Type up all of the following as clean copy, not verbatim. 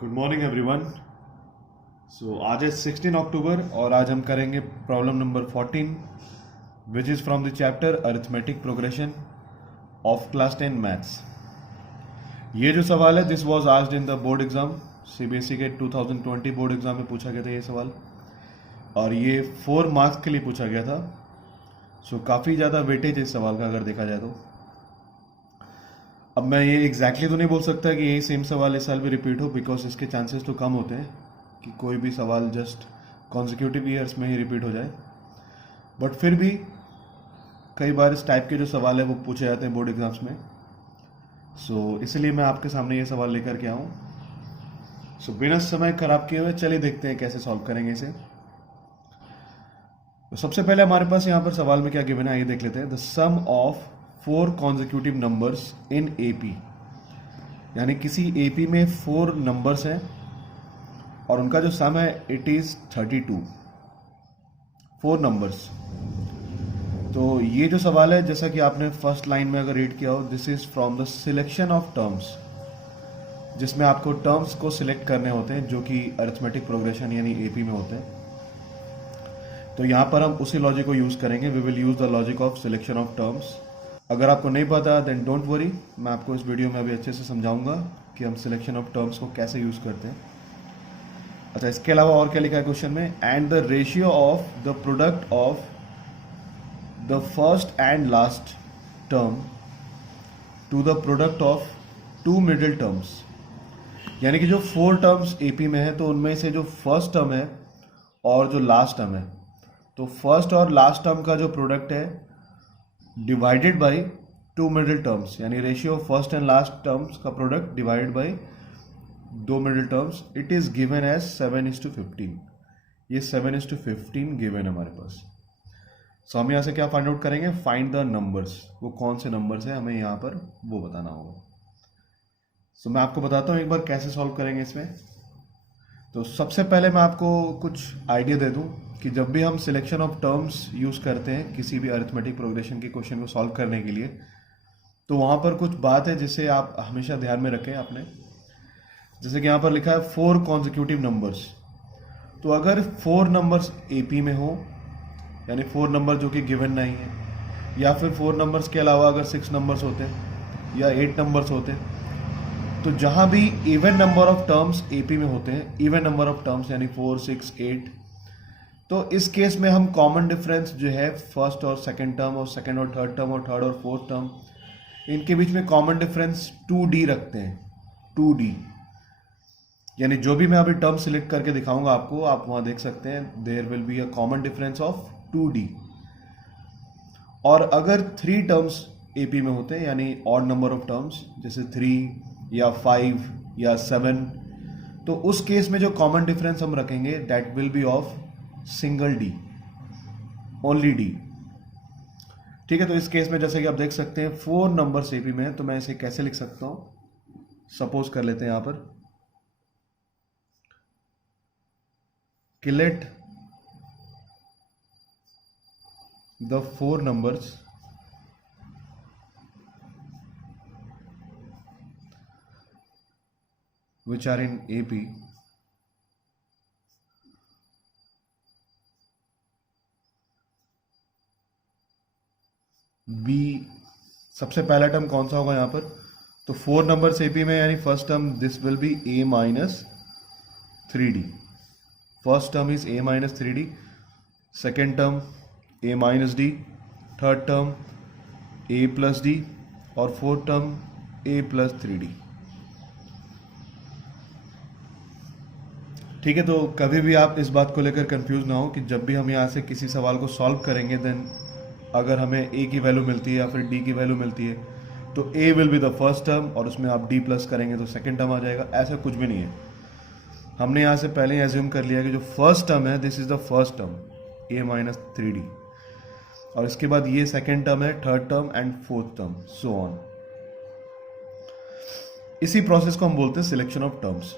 Good morning everyone. आज है 16 अक्टूबर और आज हम करेंगे problem number 14 which is from the chapter arithmetic progression of class 10 maths. ये जो सवाल है this was asked in the board exam, CBSE के 2020 बोर्ड एग्जाम में पूछा गया था ये सवाल, और ये 4 मार्क्स के लिए पूछा गया था। काफ़ी ज़्यादा वेटेज है इस सवाल का अगर देखा जाए तो। अब मैं ये एग्जैक्टली तो नहीं बोल सकता कि यही सेम सवाल इस साल भी रिपीट हो, बिकॉज इसके चांसेस तो कम होते हैं कि कोई भी सवाल जस्ट कॉन्जिक्यूटिव ईयर्स में ही रिपीट हो जाए, बट फिर भी कई बार इस टाइप के जो सवाल है वो पूछे जाते हैं बोर्ड एग्जाम्स में। इसलिए मैं आपके सामने ये सवाल लेकर के आऊँ। बिना समय खराब किए हुए चलिए देखते हैं कैसे सॉल्व करेंगे इसे। तो सबसे पहले हमारे पास यहाँ पर सवाल में क्या गिवन है आइए देख लेते हैं। The sum of 4 consecutive numbers in AP, यानी किसी एपी में 4 नंबर्स हैं और उनका जो सम है इट इज 32, 4 नंबर्स। तो ये जो सवाल है जैसा कि आपने फर्स्ट लाइन में अगर रीड किया हो, this is from the selection of terms, जिसमें आपको टर्म्स को सिलेक्ट करने होते हैं जो कि अरिथमेटिक प्रोग्रेशन यानी एपी में होते हैं। तो यहाँ पर हम उसी लॉजिक को यूज करेंगे, we will use the logic of selection of terms. अगर आपको नहीं पता देन डोंट वरी, मैं आपको इस वीडियो में अभी अच्छे से समझाऊंगा कि हम सिलेक्शन ऑफ टर्म्स को कैसे यूज करते हैं। अच्छा, इसके अलावा और क्या लिखा है क्वेश्चन में, and the ratio of the product of the first and last term to the product of 2 middle terms. यानी कि जो 4 टर्म्स एपी में है तो उनमें से जो फर्स्ट टर्म है और जो लास्ट टर्म है, तो फर्स्ट और लास्ट टर्म का जो प्रोडक्ट है डिवाइडेड बाय 2 मिडिल टर्म्स, यानी ratio of first and last terms का product divided by 2 middle terms, it is given as 7:15। ये 7:15 गिवन है हमारे पास। हम यहाँ से क्या फाइंड आउट करेंगे, फाइंड द नंबर्स, वो कौन से नंबर्स है हमें यहाँ पर वो बताना होगा। मैं आपको बताता हूँ एक बार कैसे सॉल्व करेंगे इसमें। तो सबसे पहले मैं आपको कुछ आइडिया दे दूं कि जब भी हम सिलेक्शन ऑफ टर्म्स यूज़ करते हैं किसी भी अरिथमेटिक प्रोग्रेशन के क्वेश्चन को सॉल्व करने के लिए, तो वहाँ पर कुछ बात है जिसे आप हमेशा ध्यान में रखें अपने। जैसे कि यहाँ पर लिखा है 4 कॉन्जिक्यूटिव नंबर्स, तो अगर 4 नंबर्स एपी में हो, यानी 4 नंबर जो कि गिवन नहीं है, या फिर 4 नंबर्स के अलावा अगर 6 नंबर्स होते हैं या 8 नंबर्स होते हैं, तो जहां भी even number of terms AP में होते हैं, इवन नंबर ऑफ टर्म्स यानी 4, 6, 8, तो इस केस में हम कॉमन डिफरेंस जो है फर्स्ट और सेकंड टर्म और सेकंड और थर्ड टर्म और थर्ड और फोर्थ टर्म, इनके बीच में कॉमन डिफरेंस 2D रखते हैं। 2D यानी जो भी मैं अभी टर्म सिलेक्ट करके दिखाऊंगा आपको, आप वहां देख सकते हैं there will be a common difference of 2D। और अगर 3 टर्म्स एपी में होते हैं यानी ऑड नंबर ऑफ टर्म्स, जैसे 3 या 5 या 7, तो उस केस में जो कॉमन डिफरेंस हम रखेंगे that will be of single D, only D. ठीक है, तो इस केस में जैसे कि आप देख सकते हैं 4 नंबर एपी में है, तो मैं इसे कैसे लिख सकता हूं, सपोज कर लेते हैं यहां पर कि let the 4 numbers which are in AP B। सबसे पहला टर्म कौन सा होगा यहाँ पर, तो 4 नंबर एपी में यानी first term this will B A-3D। First term is A-3D, second term A-D, third term A+D और फोर्थ टर्म A+3D। ठीक है, तो कभी भी आप इस बात को लेकर कंफ्यूज ना हो कि जब भी हम यहाँ से किसी सवाल को सॉल्व करेंगे देन अगर हमें A की वैल्यू मिलती है या फिर D की वैल्यू मिलती है, तो A will be the first term और उसमें आप D प्लस करेंगे तो सेकेंड टर्म आ जाएगा। ऐसा कुछ भी नहीं है, हमने यहाँ से पहले ही एज्यूम कर लिया कि जो फर्स्ट टर्म है this is the first term A-3D, और इसके बाद ये सेकेंड टर्म है, third term and fourth term, so on. इसी प्रोसेस को हम बोलते हैं सिलेक्शन ऑफ टर्म्स,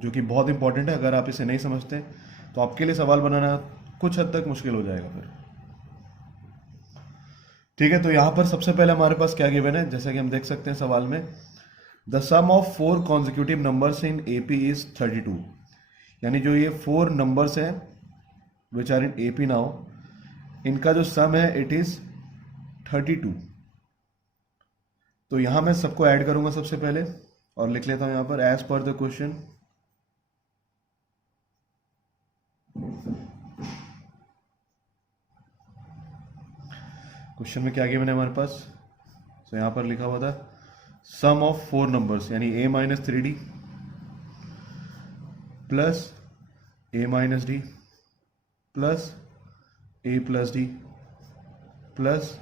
जो कि बहुत इंपॉर्टेंट है। अगर आप इसे नहीं समझते तो आपके लिए सवाल बनाना कुछ हद तक मुश्किल हो जाएगा फिर। ठीक है, तो यहां पर सबसे पहले हमारे पास क्या गिवन है, जैसा कि हम देख सकते हैं सवाल में, the sum of 4 consecutive numbers in AP is 32, यानी जो ये 4 नंबर्स हैं which are in AP now, इनका जो सम है इट इज 32। तो यहां मैं सबको ऐड करूंगा सबसे पहले और लिख लेता हूं यहां पर as per the question. Question में क्या गिवन है हमारे पास, तो यहां पर लिखा हुआ था सम ऑफ 4 नंबर्स, यानी a minus 3d plus a minus D plus a plus D plus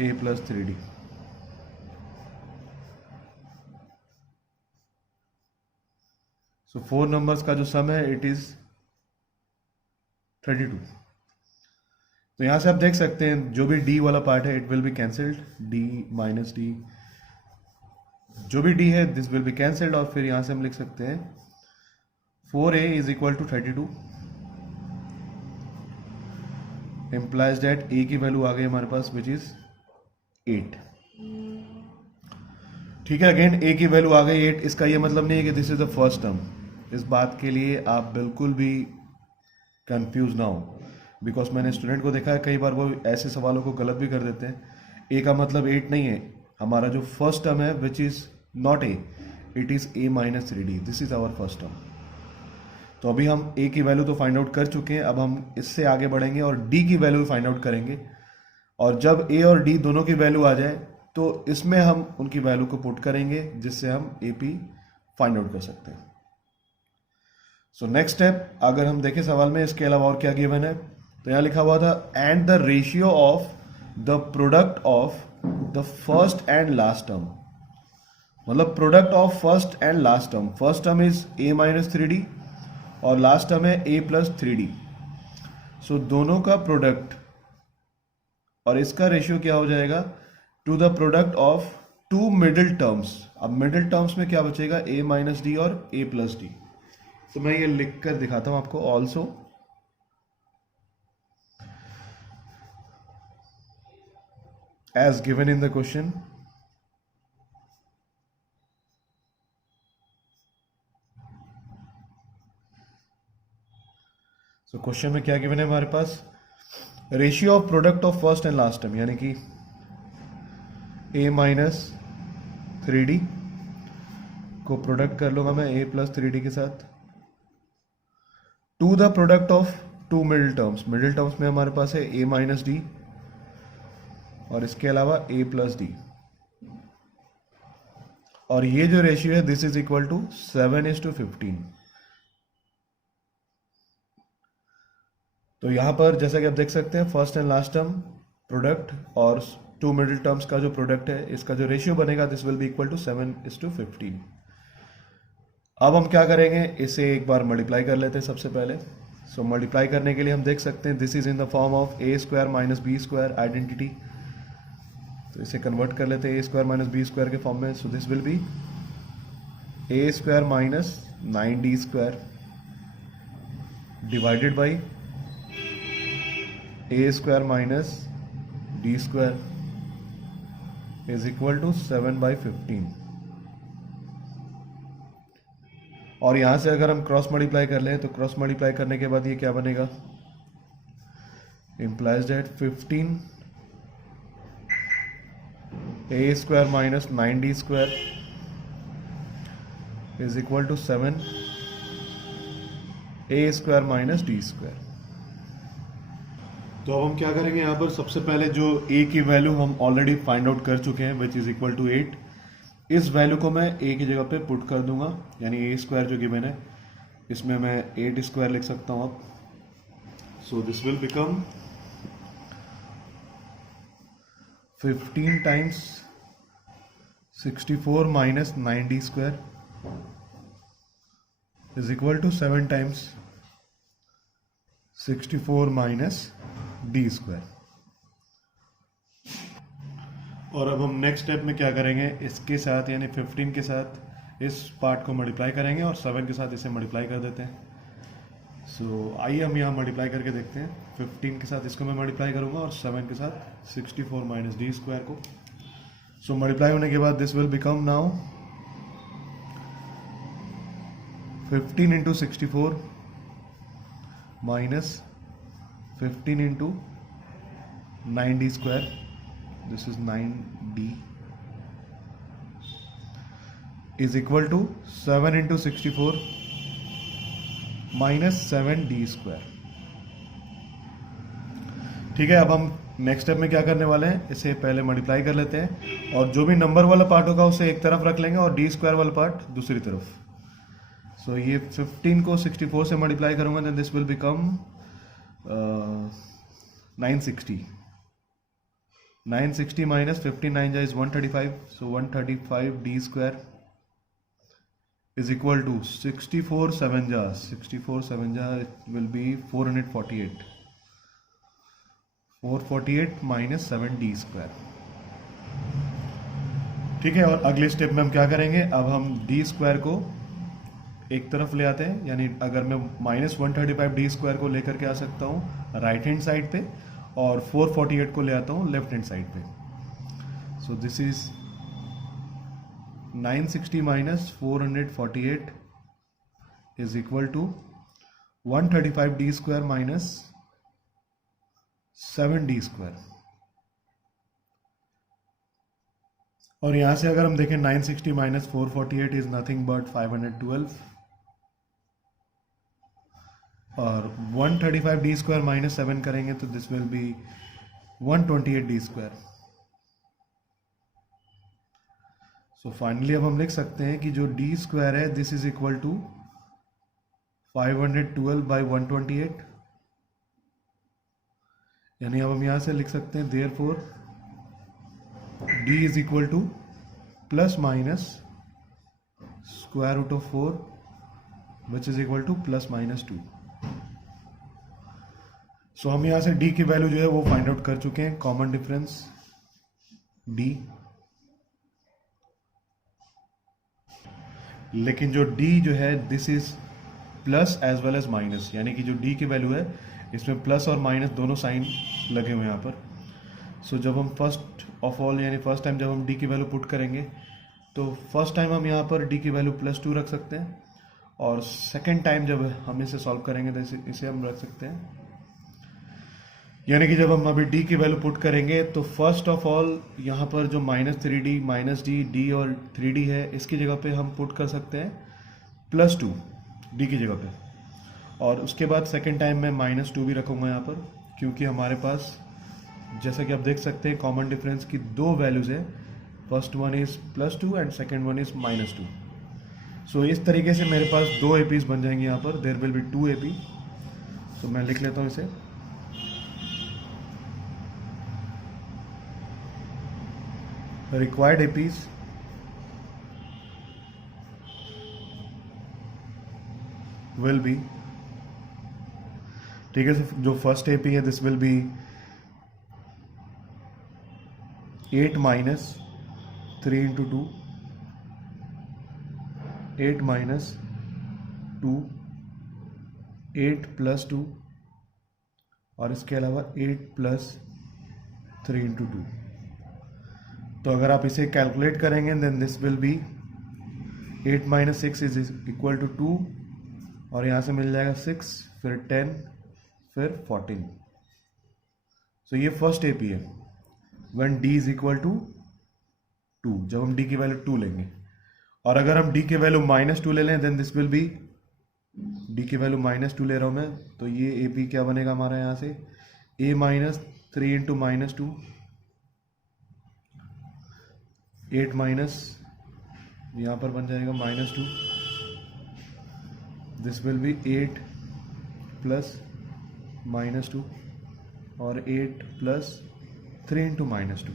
a plus 3d। So 4 numbers का जो सम है इट इज 32। तो यहां से आप देख सकते हैं जो भी d वाला पार्ट है it will be cancelled, d minus D, जो भी d है दिस विल बी कैंसल्ड, और फिर यहां से हम लिख सकते हैं 4a is equal to 32 implies that a की वैल्यू आ गई हमारे पास विच इज 8। ठीक है, अगेन a की वैल्यू आ गई 8। इसका ये मतलब नहीं है कि this is the first term. इस बात के लिए आप बिल्कुल भी कंफ्यूज ना हो, बिकॉज मैंने स्टूडेंट को देखा है कई बार वो ऐसे सवालों को गलत भी कर देते हैं। a का मतलब 8 नहीं है, हमारा जो फर्स्ट टर्म है which is not a, it is a minus 3d, this is our first term. तो अभी हम a की वैल्यू तो फाइंड आउट कर चुके हैं, अब हम इससे आगे बढ़ेंगे और d की वैल्यू फाइंड आउट करेंगे, और जब a और d दोनों की वैल्यू आ जाए तो इसमें हम उनकी वैल्यू को पुट करेंगे जिससे हम AP फाइंड आउट कर सकते हैं। सो नेक्स्ट स्टेप, अगर हम देखें सवाल में इसके अलावा और क्या गिवन है, तो यहां लिखा हुआ था and the ratio of the product of the first and last term, मतलब product of first and last term. First term is a minus 3d और लास्ट टर्म है a प्लस 3d। सो दोनों का प्रोडक्ट और इसका ratio क्या हो जाएगा to the product of two middle terms. अब मिडिल टर्म्स में क्या बचेगा, a माइनस डी और a प्लस डी। तो मैं ये लिख कर दिखाता हूं आपको, also as given in the question. So question में क्या गिवन है हमारे पास, ratio of product of first and last term, यानी कि a माइनस 3d को प्रोडक्ट कर लूंगा मैं a प्लस 3d के साथ, to the product of two middle terms. Middle terms में हमारे पास है a माइनस डी और इसके अलावा a प्लस डी, और ये जो रेशियो है दिस इज इक्वल टू 7:15। तो यहां पर जैसा कि आप देख सकते हैं first and last term product और टू मिडिल टर्म्स का जो प्रोडक्ट है इसका जो रेशियो बनेगा this will be equal to 7:15। अब हम क्या करेंगे, इसे एक बार मल्टीप्लाई कर लेते हैं सबसे पहले। सो मल्टीप्लाई करने के लिए हम देख सकते हैं this is in the form of a square minus B square identity, तो इसे कन्वर्ट कर लेते हैं a square minus B square के फॉर्म में। So this will be a square minus 9d square divided by a square minus d square is equal to 7/15। और यहां से अगर हम क्रॉस मल्टीप्लाई कर लें तो क्रॉस मल्टीप्लाई करने के बाद ये क्या बनेगा, implies that 15 a square minus 9d square is equal to 7 a square minus d square. तो अब हम क्या करेंगे, यहाँ पर सबसे पहले जो a की वैल्यू हम ऑलरेडी फाइंड आउट कर चुके हैं विच इज इक्वल टू 8, इस वैल्यू को मैं a की जगह पे पुट कर दूंगा, यानी a स्क्वायर जो गिवन है इसमें मैं 8 स्क्वायर लिख सकता हूँ अब। So this will become 15 times 64 minus 9d square is equal to 7 times 64 minus D square. और अब हम नेक्स्ट स्टेप में क्या करेंगे, इसके साथ यानी 15 के साथ इस पार्ट को मल्टीप्लाई करेंगे और 7 के साथ इसे मल्टीप्लाई कर देते हैं। सो आइए हम यहाँ मल्टीप्लाई करके देखते हैं। 15 के साथ इसको मैं मल्टीप्लाई करूंगा और 7 के साथ 64 माइनस डी स्क्वायर को। सो मल्टीप्लाई होने के बाद this will become now 15 into 64 minus 15 into 9d square, this is 9d, is equal to 7 into 64 minus 7d square. ठीक है, अब हम नेक्स्ट स्टेप में क्या करने वाले हैं, इसे पहले मल्टीप्लाई कर लेते हैं और जो भी नंबर वाला पार्ट होगा उसे एक तरफ रख लेंगे और डी स्क्वायर वाला पार्ट दूसरी तरफ. सो ये 15 को 64 से मल्टीप्लाई करूंगा, then this will become 960. 960 minus 15 9 जा is 135, so 135 D square is equal to 64 7 जा it will be 448. 448 minus 7d square. ठीक है, और अगले स्टेप में हम क्या करेंगे, अब हम d स्क्वायर को एक तरफ ले आते हैं, यानी अगर मैं माइनस 135d स्क्वायर को लेकर के आ सकता हूँ राइट हैंड साइड पे और 448 को ले आता हूँ लेफ्ट हैंड साइड पे. So this is 960 minus 448 is equal to 135d square minus 7d square. और यहां से अगर हम देखें 960 माइनस 448 इज नथिंग बट 512 और 135d स्क्वायर माइनस 7 करेंगे तो this will be 128d square. So finally अब हम लिख सकते हैं कि जो d स्क्वायर है this is equal to 512 by 128, यानी अब हम यहां से लिख सकते हैं therefore d is equal to plus minus square root of 4 which is equal to plus minus 2. सो हम यहां से d की वैल्यू जो है वो फाइंड आउट कर चुके हैं, कॉमन डिफरेंस d. लेकिन जो d जो है this is plus as well as minus, यानी कि जो d की वैल्यू है इसमें प्लस और माइनस दोनों साइन लगे हुए हैं यहाँ पर. सो जब हम फर्स्ट ऑफ ऑल यानी फर्स्ट टाइम जब हम d की वैल्यू पुट करेंगे तो फर्स्ट टाइम हम यहाँ पर d की वैल्यू +2 रख सकते हैं और सेकेंड टाइम जब हम इसे सॉल्व करेंगे तो इसे हम रख सकते हैं. यानी कि जब हम अभी d की वैल्यू पुट करेंगे तो फर्स्ट ऑफ ऑल यहाँ पर जो -3d -d और 3d है इसकी जगह पे हम पुट कर सकते हैं +2 d की जगह पे, और उसके बाद सेकेंड टाइम में -2 भी रखूँगा यहाँ पर, क्योंकि हमारे पास जैसा कि आप देख सकते हैं कॉमन डिफरेंस की दो वैल्यूज़ है, first one is +2 and second one is -2. सो इस तरीके से मेरे पास दो एपीज बन जाएंगे यहाँ पर, देयर विल बी 2 AP. सो मैं लिख लेता हूँ इसे, रिक्वायर्ड एपीज विल बी, ठीक है, जो फर्स्ट एपी है this will be 8 minus 3 into 2, 8 minus 2, 8 plus 2 और इसके अलावा 8 प्लस 3 इंटू 2. तो अगर आप इसे कैलकुलेट करेंगे then this will be 8 minus 6 is equal to 2 और यहाँ से मिल जाएगा 6, फिर 10, फिर 14. सो ये फर्स्ट एपी है when d is equal to 2, जब हम d की वैल्यू 2 लेंगे. और अगर हम d की वैल्यू -2 ले लें then this will be, d की वैल्यू -2 ले रहा हूं मैं, तो ये एपी क्या बनेगा हमारा यहाँ से a माइनस 3 इंटू -2, 8 माइनस यहाँ पर बन जाएगा -2, दिस विल बी 8 प्लस -2 और 8 प्लस 3 इंटू -2.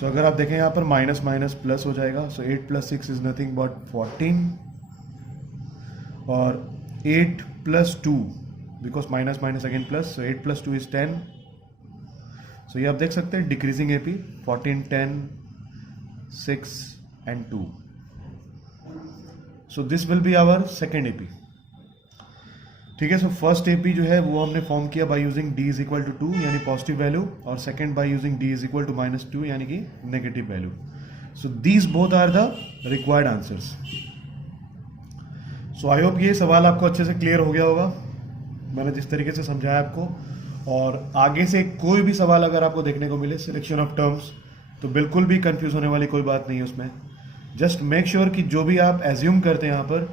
सो अगर आप देखें यहाँ पर माइनस माइनस प्लस हो जाएगा, सो 8 प्लस 6 इज नथिंग बट 14 और 8 plus 2 because minus minus again plus, so 8 plus 2 is 10. सो ये आप देख सकते हैं decreasing AP 14, 10, 6 and 2. So this will be our second AP. ठीक है, सो फर्स्ट एपी जो है वो हमने फॉर्म किया by using d is equal to 2 यानी पॉजिटिव वैल्यू, और second by using d is equal to -2 यानी कि negative value. So these both are the required answers. So I hope ये सवाल आपको अच्छे से क्लियर हो गया होगा, मैंने जिस तरीके से समझाया आपको। और आगे से कोई भी सवाल अगर आपको देखने को मिले सिलेक्शन ऑफ टर्म्स, तो बिल्कुल भी कंफ्यूज होने वाली कोई बात नहीं है उसमें। जस्ट मेक श्योर कि जो भी आप एज्यूम करते हैं यहाँ पर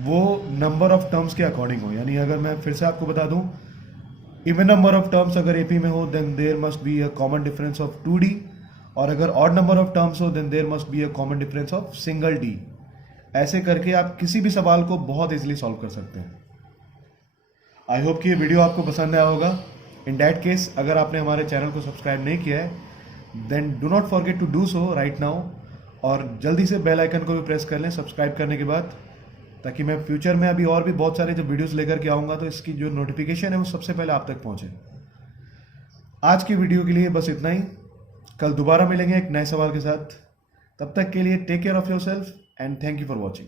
वो नंबर ऑफ टर्म्स के अकॉर्डिंग हो। यानी अगर मैं फिर से आपको बता दूं, इवन नंबर ऑफ टर्म्स अगर एपी में हो then there must be a common difference of 2d, और अगर ऑड नंबर ऑफ टर्म्स हो then there must be a common difference of single d। ऐसे करके आप किसी भी सवाल को बहुत इजीली सॉल्व कर सकते हैं। आई होप कि ये वीडियो आपको पसंद आया होगा। इन दैट केस अगर आपने हमारे चैनल को सब्सक्राइब नहीं किया है then do not forget to do so right now, और जल्दी से बेल आइकन को भी प्रेस कर लें सब्सक्राइब करने के बाद, ताकि मैं फ्यूचर में अभी और भी बहुत सारे जो वीडियोस लेकर के आऊँगा तो इसकी जो नोटिफिकेशन है वो सबसे पहले आप तक पहुँचे। आज की वीडियो के लिए बस इतना ही। कल दोबारा मिलेंगे एक नए सवाल के साथ। तब तक के लिए take care of yourself and thank you for watching.